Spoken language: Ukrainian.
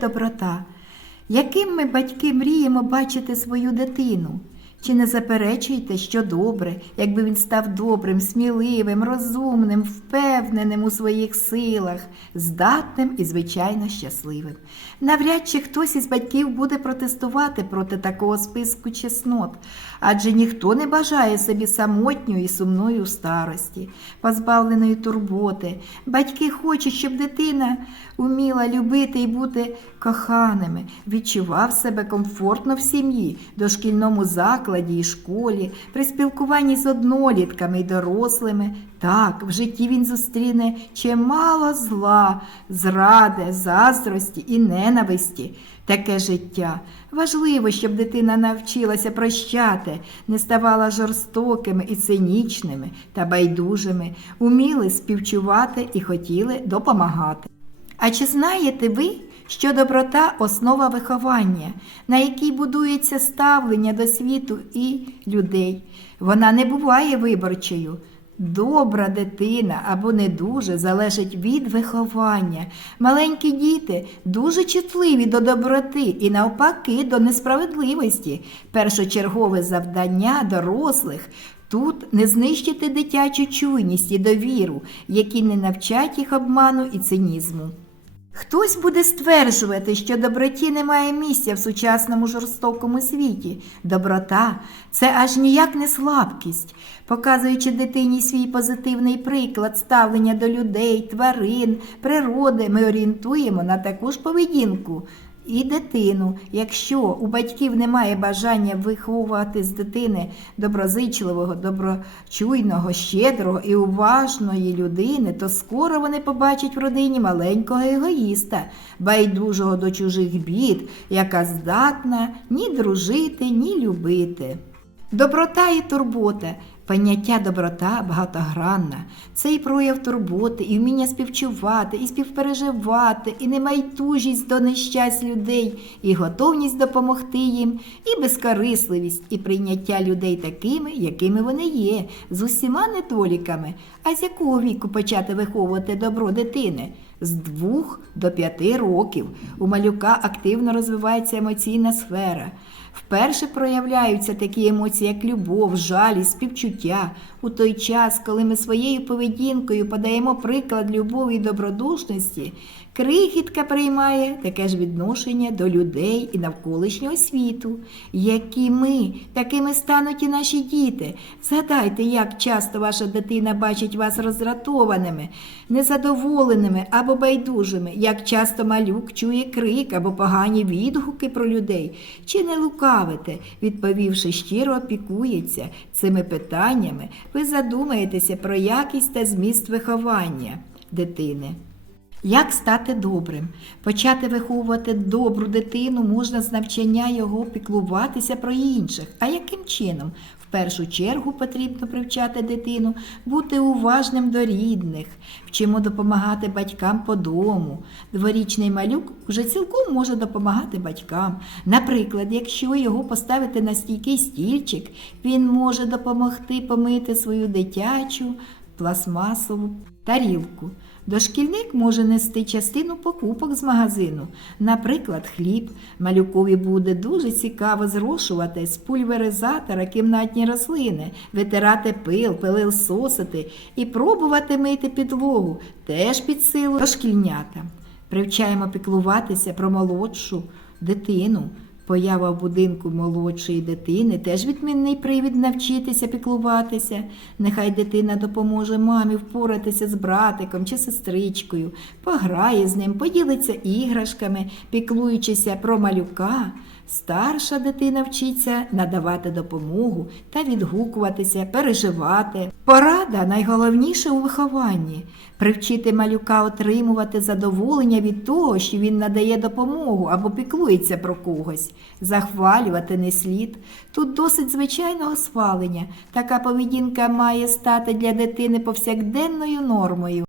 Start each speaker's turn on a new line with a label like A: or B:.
A: доброта. Яким ми, батьки, мріємо бачити свою дитину? Чи не заперечуєте, що добре, якби він став добрим, сміливим, розумним, впевненим у своїх силах, здатним і, звичайно, щасливим? Навряд чи хтось із батьків буде протестувати проти такого списку чеснот, адже ніхто не бажає собі самотньої і сумної старості, позбавленої турботи. Батьки хочуть, щоб дитина уміла любити і бути коханими, відчував себе комфортно в сім'ї, дошкільному закладі і школі, при спілкуванні з однолітками і дорослими. Так, в житті він зустріне чимало зла, зради, заздрості і ненависті. Таке життя. Важливо, щоб дитина навчилася прощати, не ставала жорстокими і цинічними та байдужими, уміли співчувати і хотіли допомагати. А чи знаєте ви, що доброта основа виховання, на якій будується ставлення до світу і людей? Вона не буває виборчою. Добра дитина або не дуже залежить від виховання. Маленькі діти дуже чутливі до доброти і навпаки до несправедливості. Першочергове завдання дорослих тут не знищити дитячу чуйність і довіру, які не навчать їх обману і цинізму. Хтось буде стверджувати, що доброті немає місця в сучасному жорстокому світі. Доброта це аж ніяк не слабкість. Показуючи дитині свій позитивний приклад ставлення до людей, тварин, природи, ми орієнтуємо на таку ж поведінку. І дитину, якщо у батьків немає бажання виховувати з дитини доброзичливого, доброчуйного, щедрого і уважної людини, то скоро вони побачать в родині маленького егоїста, байдужого до чужих бід, яка здатна ні дружити, ні любити. Доброта і турбота. Поняття доброта багатогранна. Це і прояв турботи, і вміння співчувати, і співпереживати, і немайтужість до нещасть людей, і готовність допомогти їм, і безкорисливість, і прийняття людей такими, якими вони є, з усіма недоліками. А з якого віку почати виховувати добро дитини? З двох до п'яти років у малюка активно розвивається емоційна сфера. Вперше проявляються такі емоції, як любов, жалість, співчуття. У той час, коли ми своєю поведінкою подаємо приклад любові і добродушності, крихітка приймає таке ж відношення до людей і навколишнього світу. Які ми, такими стануть і наші діти. Згадайте, як часто ваша дитина бачить вас роздратованими, незадоволеними або байдужими, як часто малюк чує крик або погані відгуки про людей, чи не лукавите, відповівши щиро опікується цими питаннями, ви задумаєтеся про якість та зміст виховання дитини. Як стати добрим? Почати виховувати добру дитину можна з навчання його піклуватися про інших. А яким чином? В першу чергу потрібно привчати дитину бути уважним до рідних, вчимо допомагати батькам по дому. Дворічний малюк вже цілком може допомагати батькам. Наприклад, якщо його поставити на стійкий стільчик, він може допомогти помити свою дитячу пластмасову тарілку. Дошкільник може нести частину покупок з магазину, наприклад, хліб. Малюкові буде дуже цікаво зрошувати з пульверизатора кімнатні рослини, витирати пил, пилисосити і пробувати мити підлогу, теж під силу дошкільнята. Привчаємо піклуватися про молодшу дитину. Поява в будинку молодшої дитини теж відмінний привід навчитися піклуватися. Нехай дитина допоможе мамі впоратися з братиком чи сестричкою, пограє з ним, поділиться іграшками, піклуючися про малюка. Старша дитина вчиться надавати допомогу та відгукуватися, переживати. Порада найголовніше у вихованні привчити малюка отримувати задоволення від того, що він надає допомогу або піклується про когось, захвалювати не слід. Тут досить звичайного схвалення. Така поведінка має стати для дитини повсякденною нормою.